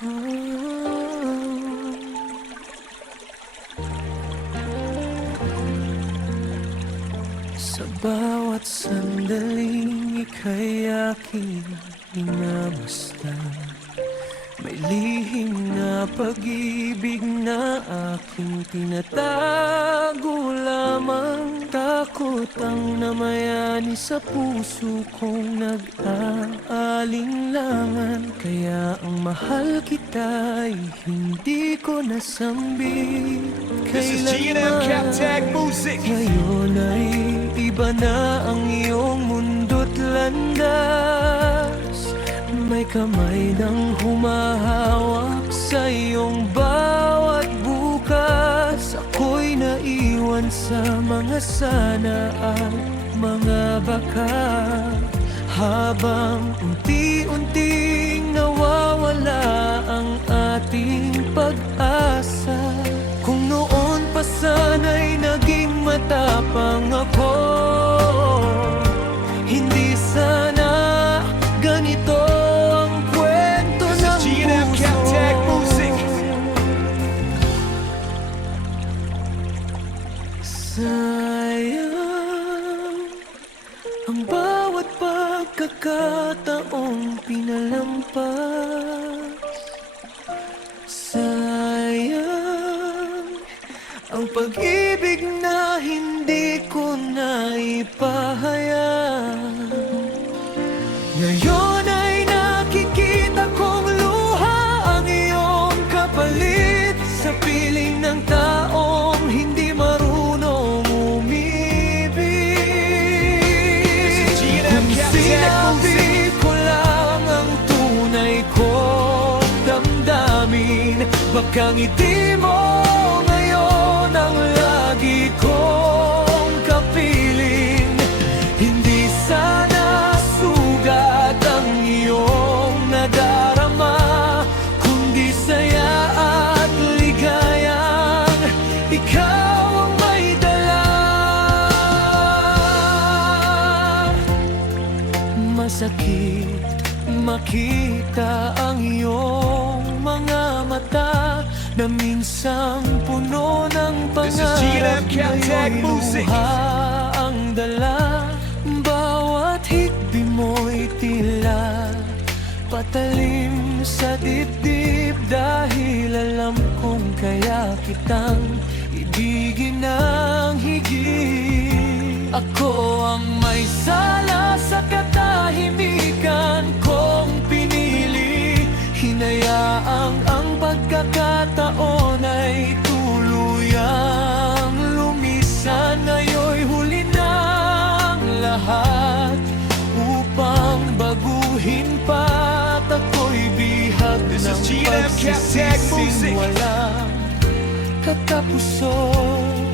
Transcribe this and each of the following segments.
Sa bawat sandaling ika'y aking minamasdan, may lihim na pag-ibig na aking tinatago lamang. Takot ang namayani sa puso kong nag-aalinlangan, kaya ang mahal kita'y hindi ko nasambit This is G&M Captag Music. Ngayon ay iba na ang iyong mundo't landas, may kamay nang humahawak sa iyong bawat bukas. Ako'y naiwan sa mga sana at mga baka, habang unti-unting nawawala ang ating pag-asa. Kung noon pa sana'y naging matapang ako, hindi sana ganito ang kwento ng G&M Captag Music. Sayang ang bawat pagkakataong pinalampas. Sayang ang pag-ibig na hindi ko naipahayag. Ngayon ay nakikita kong luha ang iyong kapalit, sa piling ng taong hindi marunong umibig. Kung sinabi ko lang ang tunay kong damdamin, baka ngiti mo ngayon ang lagi kong kapiling. Hindi sana sugat ang iyong nadarama, kundi saya at ligayang ikaw ang may dala. Masakit makita ang iyong mga mata na minsang puno ng This is pangarap, G&M Captag ngayon'y Music. luha ang dala. Bawat hikbi mo'y tila patalim sa dibdib, dahil alam kong kaya kitang ibigin ng higit. Ako ang may sala sa katahimikan kong pinili, hinayaang ang pagkakataon ay tuluyang lumisan. Ngayon'y huli ng lahat upang baguhin pa, at ako'y bihag This is ng G&M Captag Music. pagsising walang katapuson.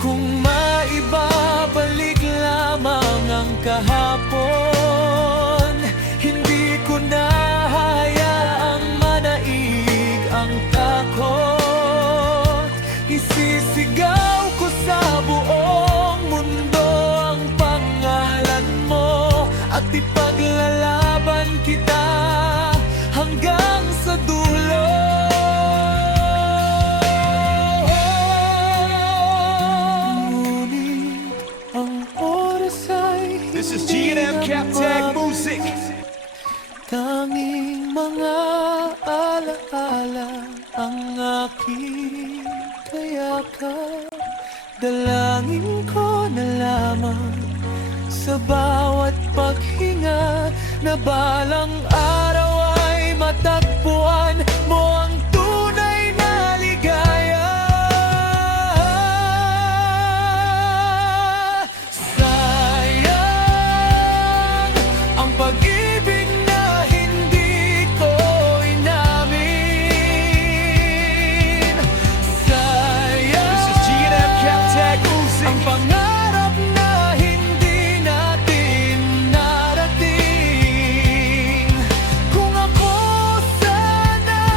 Kung maibabalik lamang ang kahapon, hindi ko na hayaang manaig ang takot. Isisigaw ko sa buong mundo ang pangalan mo, at ipaglalaban kita hanggang sa dulo. Ngunit ang oras ay This is hindi G&M Captag naman. Music. Tanging mga alaala ang aking kayakap. Dalangin ko na lamang sa bawat paghinga na balang araw ay matagpuan mo ang tunay na ligaya. Sayang ang pag-ibig na hindi ko inamin. Sayang This is G&M Captag Music. ang pangarap na hindi natin narating. Kung ako sana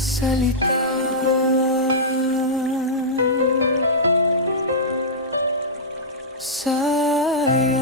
salita. Sayang